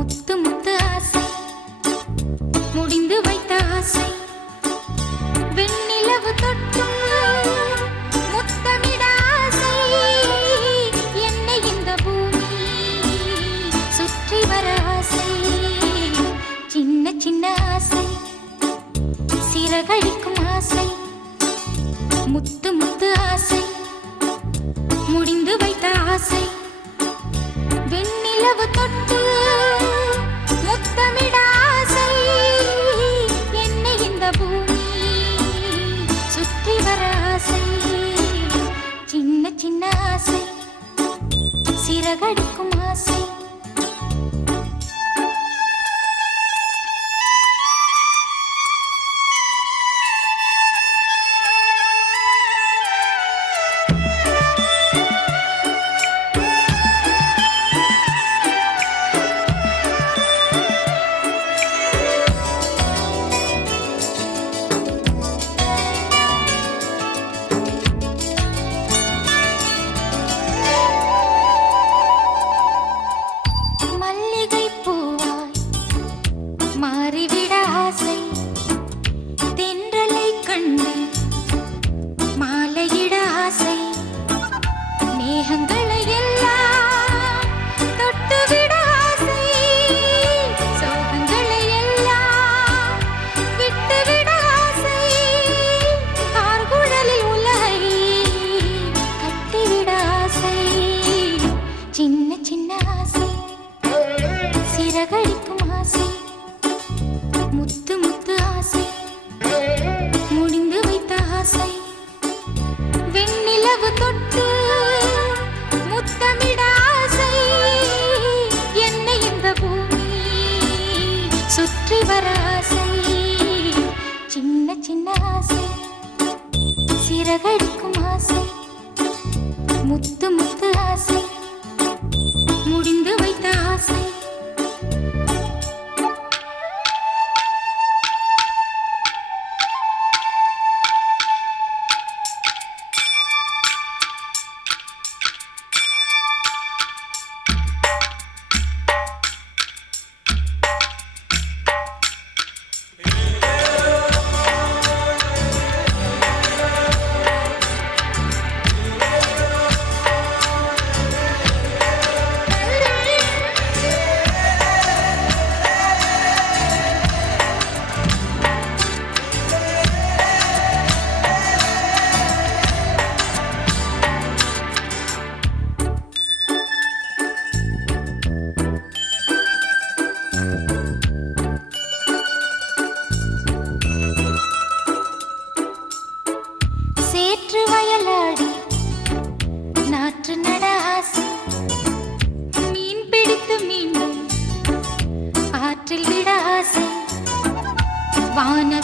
முத்து முத்து ஆசை முடிந்து வைத்த ஆசை வெண்ணிலவு தொட்டு முத்தமிட ஆசை என்னை இந்த பூமி சுற்றி வர ஆசை சின்ன சின்ன ஆசை சிறகடிக்கும் ஆசை முத்து முத்து ஆசை முடிந்து வைத்த ஆசை வெண்ணிலவு தொட்டு முத்தமிட ஆசை என்னை இந்த பூமி சுற்றி வர ஆசை சின்ன சின்ன ஆசை சிறகடிக்கும் ஆசை மாறிவிட ஆசை தென்றலை கண்டு மாலையிட ஆசை மேகங்களை எல்லாம் தொட்டுவிட ஆசை சோகங்களை எல்லாம் விட்டுவிட ஆசை கார்குழலில் உலகை கட்டிவிட ஆசை சின்ன சின்ன ஆசை சிறகடிக்கும் ஆசை முத்து முத்து ஆசை முடிந்து வைத்த ஆசை வெண்ணிலவு தொட்டு முத்தமிட ஆசை என்னை இந்த பூமி சுற்றி வர ஆசை சின்ன சின்ன ஆசை சிறகடிக்கும் ஆசை முத்து முத்து ஆசை முடிந்து வைத்த ஆசை சேற்று வயலாடி நாற்று நட ஆசை மீன் பிடித்து மீண்டும் ஆற்றில் விட ஆசை வான